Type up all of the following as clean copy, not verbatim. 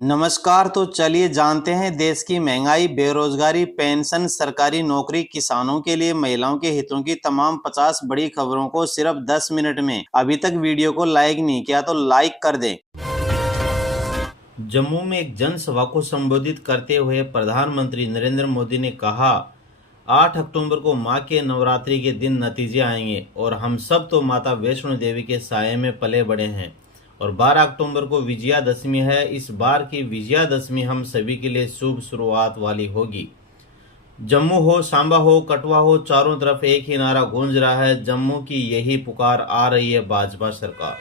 नमस्कार। तो चलिए जानते हैं देश की महंगाई, बेरोजगारी, पेंशन, सरकारी नौकरी, किसानों के लिए महिलाओं के हितों की तमाम 50 बड़ी खबरों को सिर्फ 10 मिनट में। अभी तक वीडियो को लाइक नहीं किया तो लाइक कर दें। जम्मू में एक जनसभा को संबोधित करते हुए प्रधानमंत्री नरेंद्र मोदी ने कहा, 8 अक्टूबर को मां के नवरात्रि के दिन नतीजे आएंगे और हम सब तो माता वैष्णो देवी के साये में पले बड़े हैं और 12 अक्टूबर को विजयादशमी है। इस बार की विजयादशमी हम सभी के लिए शुभ शुरुआत वाली होगी। जम्मू हो, सांबा हो, कठुआ हो, चारों तरफ एक ही नारा गूंज रहा है, जम्मू की यही पुकार आ रही है भाजपा सरकार।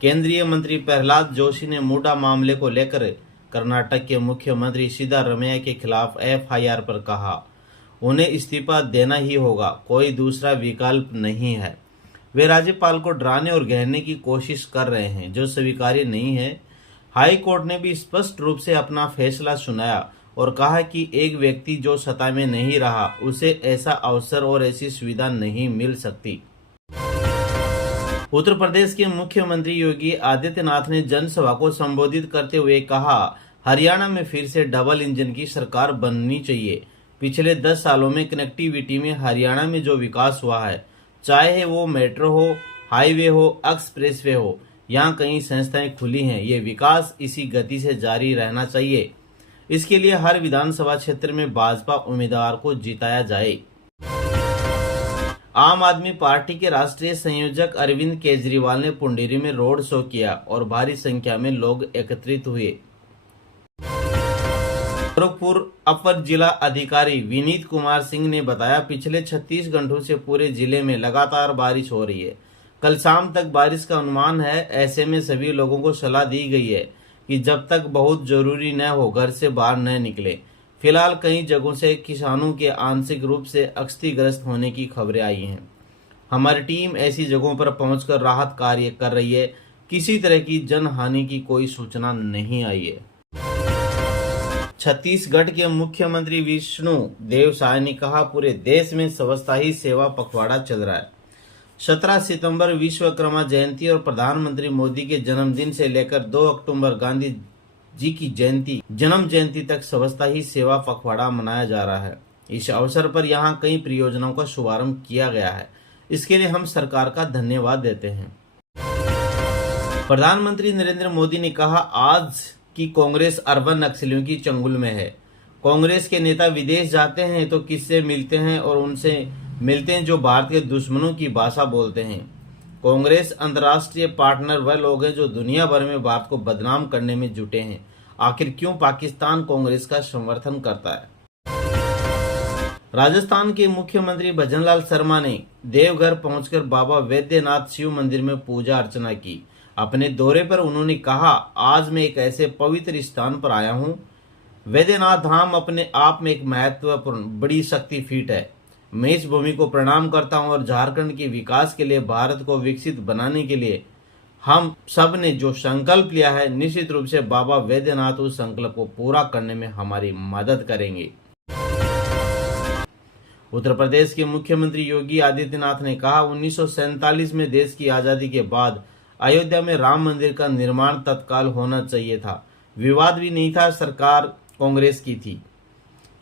केंद्रीय मंत्री प्रहलाद जोशी ने मुडा मामले को लेकर कर्नाटक के मुख्यमंत्री सिद्धारमैया के खिलाफ एफआईआर पर कहा, उन्हें इस्तीफा देना ही होगा, कोई दूसरा विकल्प नहीं है। वे राज्यपाल को डराने और घेरने की कोशिश कर रहे हैं, जो स्वीकार्य नहीं है। हाई कोर्ट ने भी स्पष्ट रूप से अपना फैसला सुनाया और कहा कि एक व्यक्ति जो सत्ता में नहीं रहा, उसे ऐसा अवसर और ऐसी सुविधा नहीं मिल सकती। उत्तर प्रदेश के मुख्यमंत्री योगी आदित्यनाथ ने जनसभा को संबोधित करते हुए कहा, हरियाणा में फिर से डबल इंजन की सरकार बननी चाहिए। पिछले 10 सालों में कनेक्टिविटी में हरियाणा में जो विकास हुआ है, चाहे वो मेट्रो हो, हाईवे हो, एक्सप्रेसवे हो, यहाँ कई संस्थाएं खुली हैं। ये विकास इसी गति से जारी रहना चाहिए। इसके लिए हर विधानसभा क्षेत्र में भाजपा उम्मीदवार को जिताया जाए। आम आदमी पार्टी के राष्ट्रीय संयोजक अरविंद केजरीवाल ने पुंडीरी में रोड शो किया और भारी संख्या में लोग एकत्रित हुए। गोरखपुर अपर जिला अधिकारी विनीत कुमार सिंह ने बताया, पिछले 36 घंटों से पूरे जिले में लगातार बारिश हो रही है। कल शाम तक बारिश का अनुमान है। ऐसे में सभी लोगों को सलाह दी गई है कि जब तक बहुत जरूरी न हो घर से बाहर न निकले। फिलहाल कई जगहों से किसानों के आंशिक रूप से क्षतिग्रस्त होने की खबरें आई हैं। हमारी टीम ऐसी जगहों पर पहुंचकर राहत कार्य कर रही है। किसी तरह की जनहानि की कोई सूचना नहीं आई है। छत्तीसगढ़ के मुख्यमंत्री विष्णु देव साय ने कहा, पूरे देश में स्वच्छता ही सेवा पखवाड़ा चल रहा है। 17 सितंबर विश्वकर्मा जयंती और प्रधानमंत्री मोदी के जन्मदिन से लेकर 2 अक्टूबर गांधी जी की जन्म जयंती तक स्वच्छता ही सेवा पखवाड़ा मनाया जा रहा है। इस अवसर पर यहां कई परियोजनाओं का शुभारंभ किया गया है। इसके लिए हम सरकार का धन्यवाद देते हैं। प्रधानमंत्री नरेंद्र मोदी ने कहा, आज की कांग्रेस अर्बन नक्सलियों की चंगुल में है। कांग्रेस के नेता विदेश जाते हैं तो किससे मिलते हैं और उनसे मिलते हैं जो भारत के दुश्मनों की भाषा बोलते हैं। कांग्रेस अंतर्राष्ट्रीय पार्टनर वह लोग हैं जो दुनिया भर में भारत को बदनाम करने में जुटे हैं। आखिर क्यों पाकिस्तान कांग्रेस का समर्थन करता है? राजस्थान के मुख्यमंत्री भजनलाल शर्मा ने देवघर पहुंचकर बाबा वैद्यनाथ शिव मंदिर में पूजा अर्चना की। अपने दौरे पर उन्होंने कहा, आज मैं एक ऐसे पवित्र स्थान पर आया हूं। वैद्यनाथ धाम अपने आप में एक महत्वपूर्ण बड़ी शक्तिपीठ है। मैं इस भूमि को प्रणाम करता हूं और झारखंड के विकास के लिए, भारत को विकसित बनाने के लिए हम सब ने जो संकल्प लिया है, निश्चित रूप से बाबा वैद्यनाथ उस संकल्प को पूरा करने में हमारी मदद करेंगे। उत्तर प्रदेश के मुख्यमंत्री योगी आदित्यनाथ ने कहा, 1947 में देश की आजादी के बाद अयोध्या में राम मंदिर का निर्माण तत्काल होना चाहिए था। विवाद भी नहीं था, सरकार कांग्रेस की थी,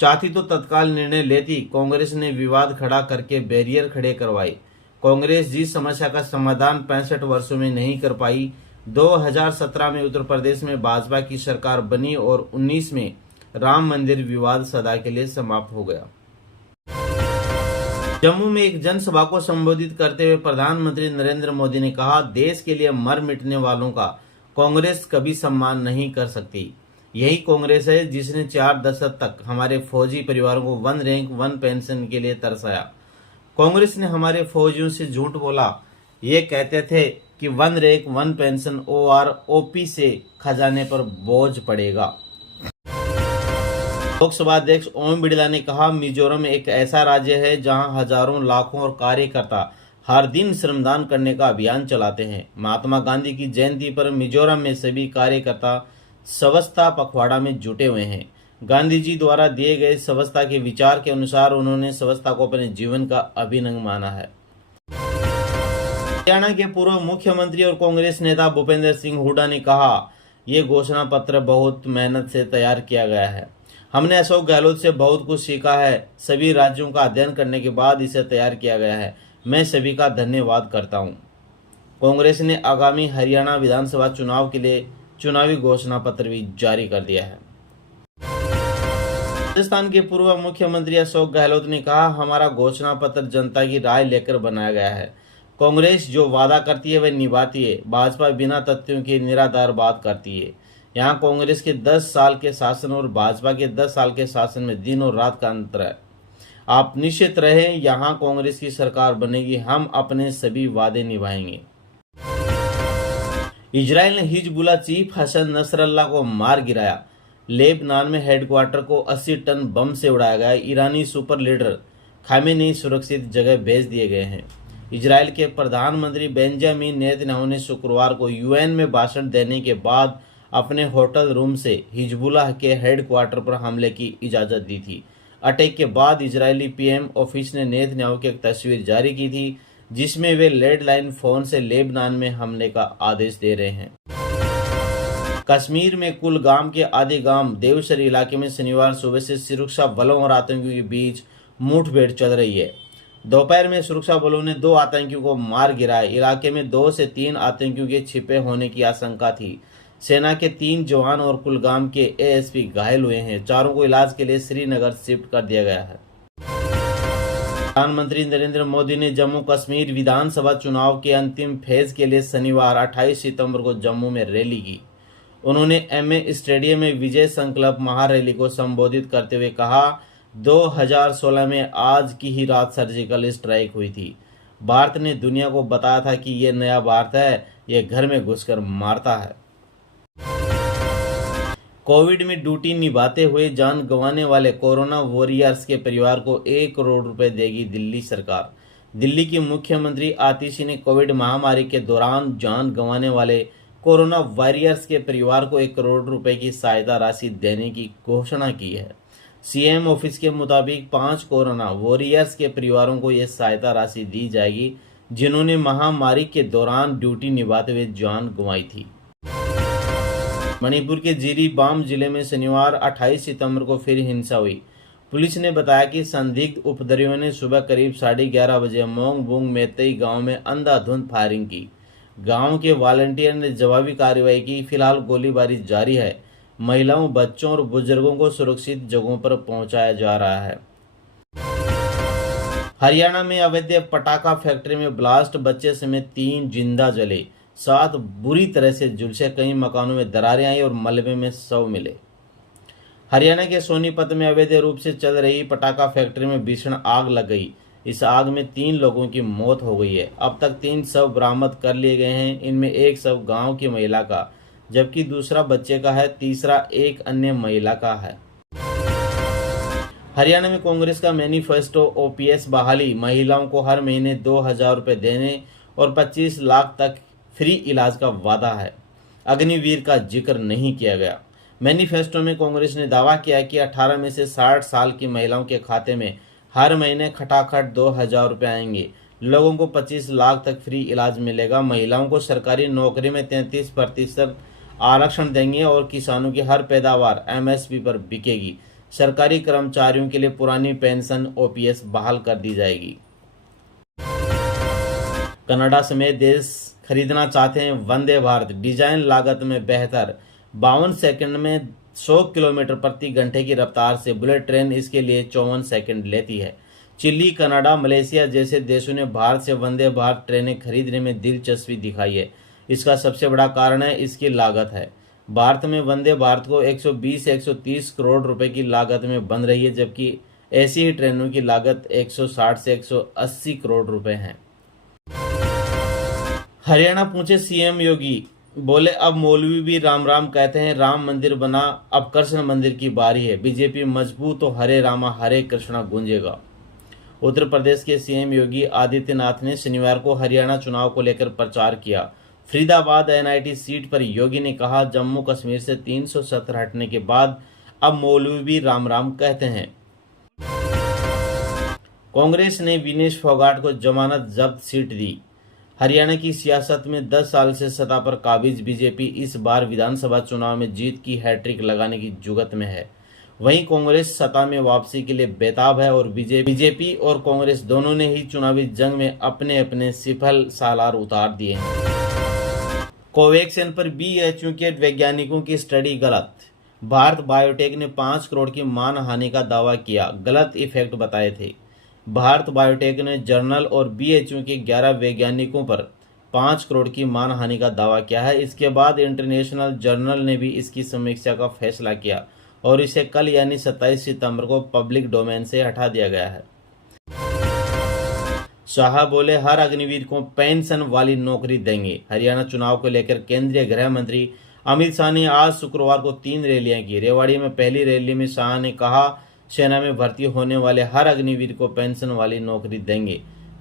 चाहती तो तत्काल निर्णय लेती। कांग्रेस ने विवाद खड़ा करके बैरियर खड़े करवाए। कांग्रेस जिस समस्या का समाधान 65 वर्षों में नहीं कर पाई, 2017 में उत्तर प्रदेश में भाजपा की सरकार बनी और 19 में राम मंदिर विवाद सदा के लिए समाप्त हो गया। जम्मू में एक जनसभा को संबोधित करते हुए प्रधानमंत्री नरेंद्र मोदी ने कहा, देश के लिए मर मिटने वालों का कांग्रेस कभी सम्मान नहीं कर सकती। यही कांग्रेस है जिसने 4 दशक तक हमारे फौजी परिवारों को 1 रैंक 1 पेंशन के लिए तरसाया। कांग्रेस ने हमारे फौजियों से झूठ बोला। ये कहते थे कि 1 रैंक 1 पेंशन ओपी से खजाने पर बोझ पड़ेगा। लोकसभा अध्यक्ष ओम बिड़ला ने कहा, मिजोरम एक ऐसा राज्य है जहां हजारों लाखों और कार्यकर्ता हर दिन श्रमदान करने का अभियान चलाते हैं। महात्मा गांधी की जयंती पर मिजोरम में सभी कार्यकर्ता स्वच्छता पखवाड़ा में जुटे हुए हैं। गांधी जी द्वारा दिए गए स्वच्छता के विचार के अनुसार उन्होंने स्वच्छता को अपने जीवन का अभिन्न माना है। हरियाणा के पूर्व मुख्यमंत्री और कांग्रेस नेता भूपेंद्र सिंह हुड्डा ने कहा, ये घोषणा पत्र बहुत मेहनत से तैयार किया गया है। हमने अशोक गहलोत से बहुत कुछ सीखा है। सभी राज्यों का अध्ययन करने के बाद इसे तैयार किया गया है। मैं सभी का धन्यवाद करता हूँ। कांग्रेस ने आगामी हरियाणा विधानसभा चुनाव के लिए चुनावी घोषणा पत्र भी जारी कर दिया है। राजस्थान के पूर्व मुख्यमंत्री अशोक गहलोत ने कहा, हमारा घोषणा पत्र जनता की राय लेकर बनाया गया है। कांग्रेस जो वादा करती है वह निभाती है। भाजपा बिना तथ्यों के निराधार बात करती है। यहाँ कांग्रेस के 10 साल के शासन और भाजपा के 10 साल के शासन में दिन और रात का अंतर है। आप निश्चित रहें, यहाँ कांग्रेस की सरकार बनेगी। हम अपने सभी वादे निभाएंगे। इजराइल ने हिजबुल्लाह चीफ हसन नसरल्लाह को मार गिराया। लेबनान में हेडक्वार्टर को 80 टन बम से उड़ाया गया। ईरानी सुपर लीडर खामेनी सुरक्षित जगह भेज दिए गए हैं। इजराइल के प्रधानमंत्री बेंजामिन नेतन्याहू ने शुक्रवार को यूएन में भाषण देने के बाद अपने होटल रूम से हिजबुल्लाह के हेडक्वार्टर पर हमले की इजाजत दी थी। अटैक के बाद इजरायली पीएम ऑफिस ने नेतन्याहू की एक तस्वीर जारी की थी, जिसमें वे लैंडलाइन फोन से लेबनान में हमले का आदेश दे रहे हैं। कश्मीर में कुलगाम के आदि गांव देवसर इलाके में शनिवार सुबह से सुरक्षा बलों और आतंकियों के बीच मुठभेड़ चल रही है। दोपहर में सुरक्षा बलों ने 2 आतंकियों को मार गिराया। इलाके में 2 से 3 आतंकियों के छिपे होने की आशंका थी। सेना के 3 जवान और कुलगाम के एएसपी घायल हुए हैं। चारों को इलाज के लिए श्रीनगर शिफ्ट कर दिया गया है। प्रधानमंत्री नरेंद्र मोदी ने जम्मू कश्मीर विधानसभा चुनाव के अंतिम फेज के लिए शनिवार 28 सितंबर को जम्मू में रैली की। उन्होंने एमए स्टेडियम में विजय संकल्प महारैली को संबोधित करते हुए कहा, 2016 में आज की ही रात सर्जिकल स्ट्राइक हुई थी। भारत ने दुनिया को बताया था कि ये नया भारत है, ये घर में घुसकर मारता है। कोविड में ड्यूटी निभाते हुए जान गंवाने वाले कोरोना वॉरियर्स के परिवार को 1 करोड़ रुपए देगी दिल्ली सरकार। दिल्ली की मुख्यमंत्री आतिशी ने कोविड महामारी के दौरान जान गंवाने वाले कोरोना वॉरियर्स के परिवार को 1 करोड़ रुपए की सहायता राशि देने की घोषणा की है। सीएम ऑफिस के मुताबिक 5 कोरोना वॉरियर्स के परिवारों को यह सहायता राशि दी जाएगी, जिन्होंने महामारी के दौरान ड्यूटी निभाते हुए जान गंवाई थी। मणिपुर के जिरीबाम जिले में शनिवार 28 सितंबर को फिर हिंसा हुई। पुलिस ने बताया कि संदिग्ध उपद्रवियों ने सुबह करीब 11:30 बजे मोंगबुंग मेतई गांव में अंधाधुंध फायरिंग की। गांव के वॉलंटियर ने जवाबी कार्रवाई की। फिलहाल गोलीबारी जारी है। महिलाओं, बच्चों और बुजुर्गों को सुरक्षित जगहों पर पहुंचाया जा रहा है। हरियाणा में अवैध पटाखा फैक्ट्री में ब्लास्ट, बच्चे समेत 3 जिंदा जले, 7 बुरी तरह से झुलसे। कई मकानों में दरारें आई और मलबे में शव मिले। हरियाणा के सोनीपत में अवैध रूप से चल रही पटाखा फैक्ट्री में भीषण आग लग गई। इस आग में 3 लोगों की मौत हो गई है। अब तक 3 शव बरामद कर लिए गए हैं। इनमें एक शव गांव की महिला का, जबकि दूसरा बच्चे का है, तीसरा एक अन्य महिला का है। हरियाणा में कांग्रेस का मैनिफेस्टो ओपीएस बहाली, महिलाओं को हर महीने 2000 रुपए देने और 25 लाख तक फ्री इलाज का वादा है। अग्निवीर का जिक्र नहीं किया गया। मैनिफेस्टो में कांग्रेस ने दावा किया कि 18 में से 60 साल की महिलाओं के खाते में हर महीने खटाखट 2000 रुपए आएंगे। लोगों को 25 लाख तक फ्री इलाज मिलेगा। महिलाओं को सरकारी नौकरी में 33% आरक्षण देंगे और किसानों की हर पैदावार एमएसपी पर बिकेगी। सरकारी कर्मचारियों के लिए पुरानी पेंशन ओपीएस बहाल कर दी जाएगी। कनाडा समेत देश खरीदना चाहते हैं वंदे भारत, डिजाइन लागत में बेहतर, 52 सेकंड में 100 किलोमीटर प्रति घंटे की रफ्तार से बुलेट ट्रेन इसके लिए 54 सेकंड लेती है। चिली, कनाडा, मलेशिया जैसे देशों ने भारत से वंदे भारत ट्रेनें खरीदने में दिलचस्पी दिखाई है। इसका सबसे बड़ा कारण है इसकी लागत है। भारत में वंदे भारत को 120 से 130 करोड़ रुपए की लागत में बन रही है, जबकि ऐसी ही ट्रेनों की लागत 160 से 180 करोड़ रुपए है। हरियाणा पहुंचे सीएम योगी, बोले अब मौलवी भी राम राम कहते हैं। राम मंदिर बना, अब कृष्ण मंदिर की बारी है। बीजेपी मजबूत तो हरे रामा हरे कृष्णा गूंजेगा। उत्तर प्रदेश के सीएम योगी आदित्यनाथ ने शनिवार को हरियाणा चुनाव को लेकर प्रचार किया। फरीदाबाद एनआईटी सीट पर योगी ने कहा, जम्मू कश्मीर से 370 हटने के बाद अब मौलवी भी राम राम कहते हैं। कांग्रेस ने विनेश फोगाट को जमानत जब्त सीट दी। हरियाणा की सियासत में 10 साल से सत्ता पर काबिज बीजेपी इस बार विधानसभा चुनाव में जीत की हैट्रिक लगाने की जुगत में है। वहीं कांग्रेस सत्ता में वापसी के लिए बेताब है और बीजेपी और कांग्रेस दोनों ने ही चुनावी जंग में अपने अपने सिफल सालार उतार दिए हैं। कोवैक्सीन पर बीएचयू के वैज्ञानिकों की स्टडी गलत। भारत बायोटेक ने 5 करोड़ की मानहानि का दावा किया, गलत इफेक्ट बताए थे। भारत बायोटेक ने जर्नल और बीएचयू के 11 वैज्ञानिकों पर 5 करोड़ की मानहानि का दावा किया है। इसके बाद इंटरनेशनल जर्नल ने भी इसकी समीक्षा का फैसला किया और इसे कल यानी 27 सितंबर को पब्लिक डोमेन से हटा दिया गया है। शाह बोले हर अग्निवीर को पेंशन वाली नौकरी देंगे। हरियाणा चुनाव को लेकर केंद्रीय गृह मंत्री अमित शाह ने आज शुक्रवार को 3 रैलियां की। रेवाड़ी में पहली रैली में शाह ने कहा, सेना में भर्ती होने वाले हर अग्निवीर को पेंशन वाली नौकरी देंगे।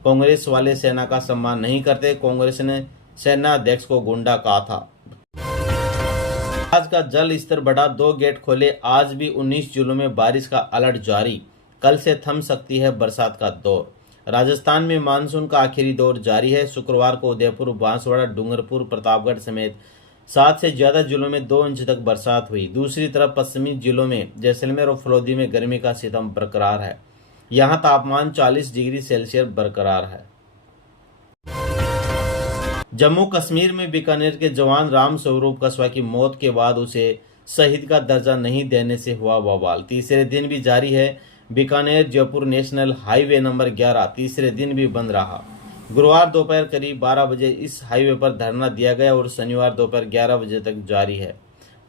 कांग्रेस वाले सेना का सम्मान नहीं करते। कांग्रेस ने सेना अध्यक्ष को गुंडा कहा था। आज का जल स्तर बढ़ा, 2 गेट खोले। आज भी 19 जिलों में बारिश का अलर्ट जारी। कल से थम सकती है बरसात का दौर। राजस्थान में मानसून का आखिरी दौर जारी है। शुक्रवार को उदयपुर, बांसवाड़ा, डूंगरपुर, प्रतापगढ़ समेत 7 से ज्यादा जिलों में 2 इंच तक बरसात हुई। दूसरी तरफ पश्चिमी जिलों में जैसलमेर और फलोदी में गर्मी का सितम बरकरार है। यहां तापमान 40 डिग्री सेल्सियस बरकरार है। जम्मू कश्मीर में बीकानेर के जवान राम स्वरूप कस्वा की मौत के बाद उसे शहीद का दर्जा नहीं देने से हुआ बवाल। तीसरे दिन भी जारी है। Bikaner Jaipur national highway number 11 तीसरे दिन भी बंद रहा। गुरुवार दोपहर करीब 12 बजे इस हाईवे पर धरना दिया गया और शनिवार दोपहर 11 बजे तक जारी है।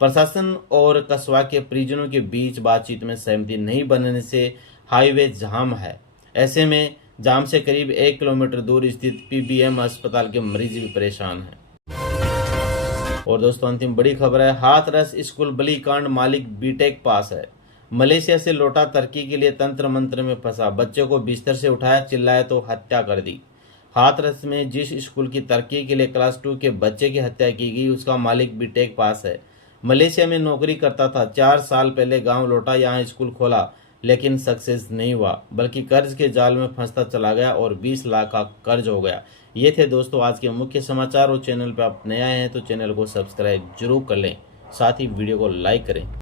प्रशासन और कस्बा के परिजनों के बीच बातचीत में सहमति नहीं बनने से हाईवे जाम है। ऐसे में जाम से करीब 1 किलोमीटर दूर स्थित पीबीएम अस्पताल के मरीज भी परेशान हैं। और दोस्तों अंतिम बड़ी खबर है, हाथरस स्कूल बली कांड मालिक बीटेक पास है। मलेशिया से लौटा, तरक्की के लिए तंत्र मंत्र में फंसा। बच्चे को बिस्तर से उठाया, चिल्लाया तो हत्या कर दी। हाथरस में जिस स्कूल की तरक्की के लिए क्लास 2 के बच्चे की हत्या की गई, उसका मालिक बीटेक पास है। मलेशिया में नौकरी करता था। 4 साल पहले गांव लौटा, यहां स्कूल खोला, लेकिन सक्सेस नहीं हुआ, बल्कि कर्ज के जाल में फंसता चला गया और 20 लाख का कर्ज हो गया। ये थे दोस्तों आज के मुख्य समाचार। और चैनल पर आप नए आए हैं तो चैनल को सब्सक्राइब जरूर कर लें, साथ ही वीडियो को लाइक करें।